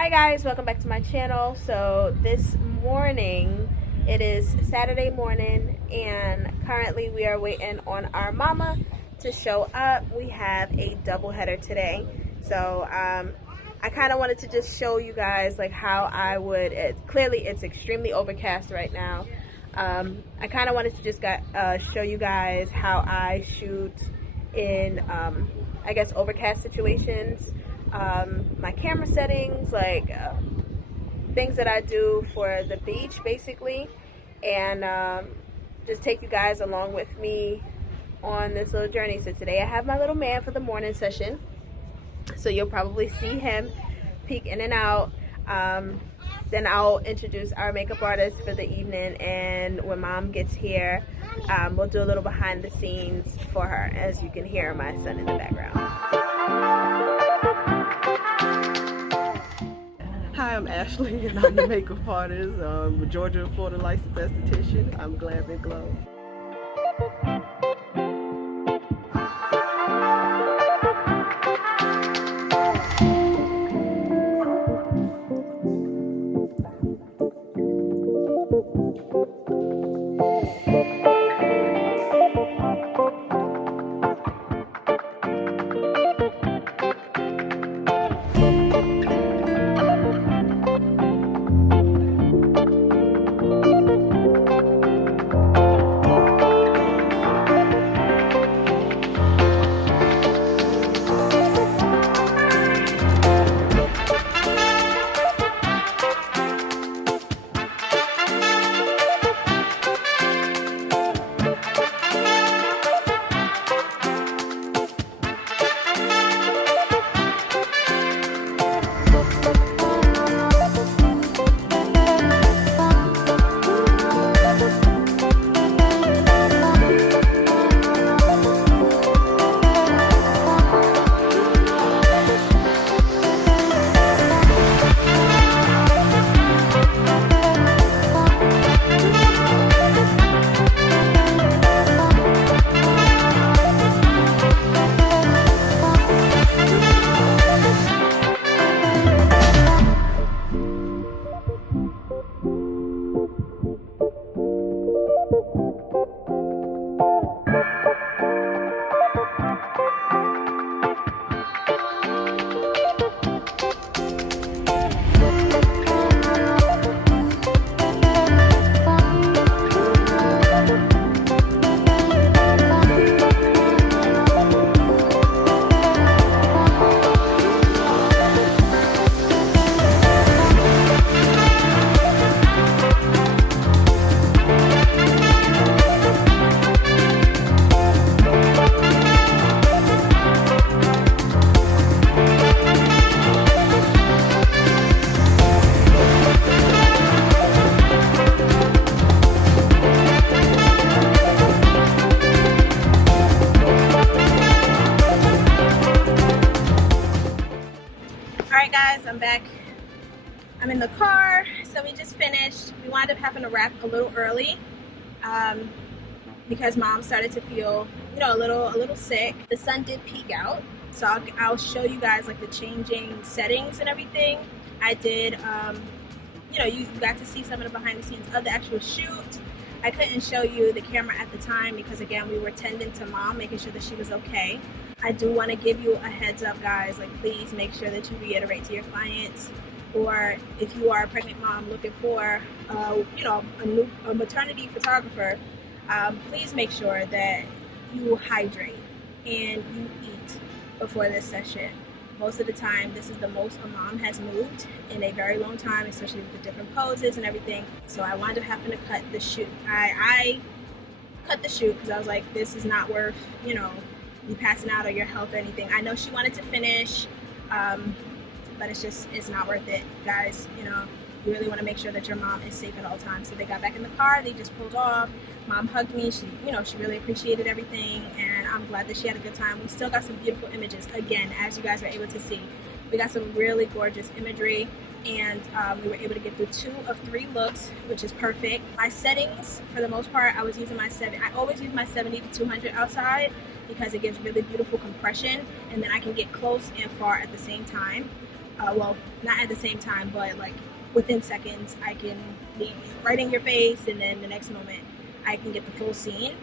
Hi guys, welcome back to my channel. So this morning, it is Saturday morning and currently we are waiting on our mama to show up. We have a double header today. So I kind of wanted to just show you guys like how I would, clearly it's extremely overcast right now. I kind of wanted to just show you guys how I shoot in, I guess, overcast situations. My camera settings, like things that I do for the beach basically, and just take you guys along with me on this little journey. So today I have my little man for the morning session, so you'll probably see him peek in and out. Then I'll introduce our makeup artist for the evening, and when mom gets here, we'll do a little behind the scenes for her. As you can hear my son in the background. Hi, I'm Ashley and I'm the makeup artist. I'm a Georgia and Florida licensed esthetician. I'm Glam and Glow. Alright guys, I'm back. I'm in the car, so we just finished. We wound up having to wrap a little early because mom started to feel, a little sick. The sun did peek out, so I'll show you guys like the changing settings and everything. I did, you got to see some of the behind the scenes of the actual shoot. I couldn't show you the camera at the time because again, we were tending to mom, making sure that she was okay. I do want to give you a heads up guys, like please make sure that you reiterate to your clients, or if you are a pregnant mom looking for a maternity photographer, please make sure that you hydrate and you eat before this session. Most of the time, this is the most a mom has moved in a very long time, especially with the different poses and everything. So I wound up having to cut the shoot. I cut the shoot because I was like, this is not worth, you passing out or your health or anything. I know she wanted to finish, but it's not worth it, guys. You really want to make sure that your mom is safe at all times. So they got back in the car, they just pulled off. Mom hugged me. She really appreciated everything, and I'm glad that she had a good time. We still got some beautiful images. Again, as you guys are able to see, we got some really gorgeous imagery, and we were able to get through 2 of 3 looks, which is perfect. My settings, for the most part, I was using I always use my 70 to 200 outside because it gives really beautiful compression, and then I can get close and far at the same time. well, not at the same time, but like within seconds, I can be right in your face, and then the next moment, I can get the full scene.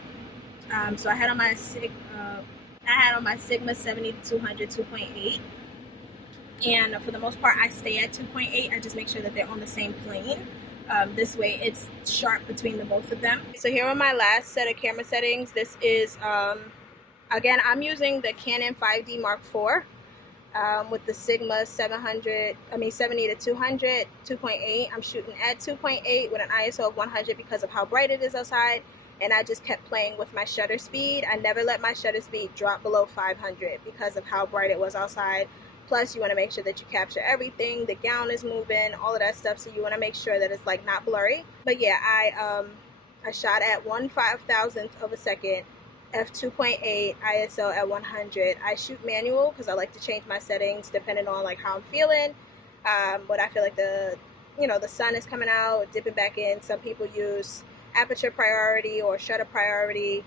So I had on my Sigma 70 to 200 2.8, and for the most part, I stay at 2.8. I just make sure that they're on the same plane. This way, it's sharp between the both of them. So here are my last set of camera settings. This is again, I'm using the Canon 5D Mark IV. With the Sigma 70 to 200 2.8. I'm shooting at 2.8 with an ISO of 100 because of how bright it is outside, and I just kept playing with my shutter speed. I never let my shutter speed drop below 500 because of how bright it was outside. Plus, you want to make sure that you capture everything. The gown is moving, all of that stuff, so you want to make sure that it's like not blurry. But yeah, I shot at 1/5000th of a second, f2.8, ISO at 100. I shoot manual because I like to change my settings depending on like how I'm feeling. But I feel like the sun is coming out, dipping back in. Some people use aperture priority or shutter priority.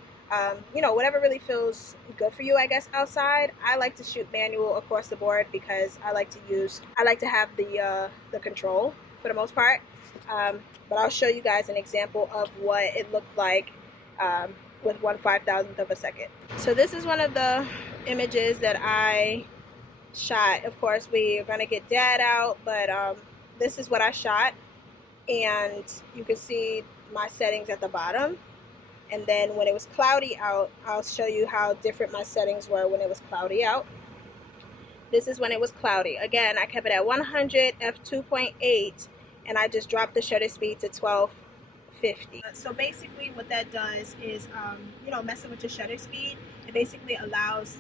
Whatever really feels good for you, I guess, outside. I like to shoot manual across the board because I like to have the control for the most part. But I'll show you guys an example of what it looked like with 1/5000th of a second. So this is one of the images that I shot. Of course, we are gonna get dad out, but this is what I shot, and you can see my settings at the bottom. And then when it was cloudy out, I'll show you how different my settings were when it was cloudy out. This is when it was cloudy. Again, I kept it at 100 f2.8, and I just dropped the shutter speed to 1250. So basically what that does is, messing with your shutter speed, it basically allows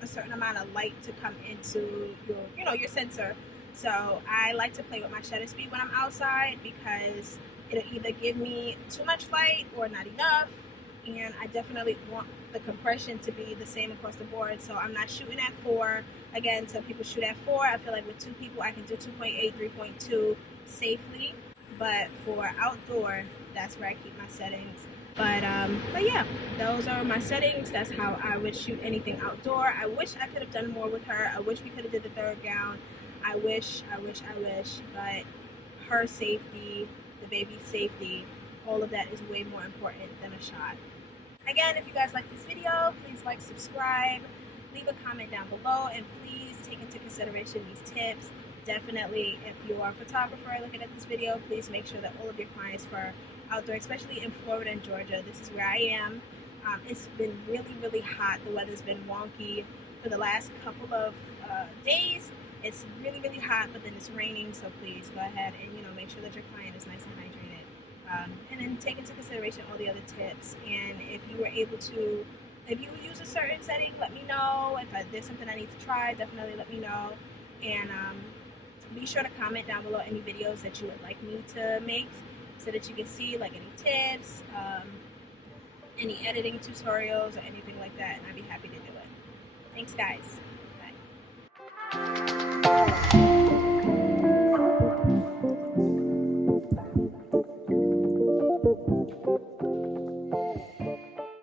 a certain amount of light to come into your sensor. So I like to play with my shutter speed when I'm outside because it'll either give me too much light or not enough, and I definitely want the compression to be the same across the board. So I'm not shooting at 4. Again, some people shoot at 4. I feel like with 2 people I can do 2.8, 3.2 safely, but for outdoor, that's where I keep my settings. But yeah, those are my settings. That's how I would shoot anything outdoor. I wish I could have done more with her. I wish we could have did the third gown. I wish, but her safety, the baby's safety, all of that is way more important than a shot. Again, if you guys like this video, please like, subscribe, leave a comment down below, and please take into consideration these tips. Definitely, if you are a photographer looking at this video, please make sure that all of your clients for outdoor, especially in Florida and Georgia, this is where I am. It's been really, really hot. The weather's been wonky for the last couple of days. It's really, really hot, but then it's raining, so please go ahead and make sure that your client is nice and hydrated. And then take into consideration all the other tips. And if you use a certain setting, let me know. If there's something I need to try, definitely let me know. And be sure to comment down below any videos that you would like me to make, so that you can see like any tips, any editing tutorials or anything like that, and I'd be happy to do it. Thanks, guys.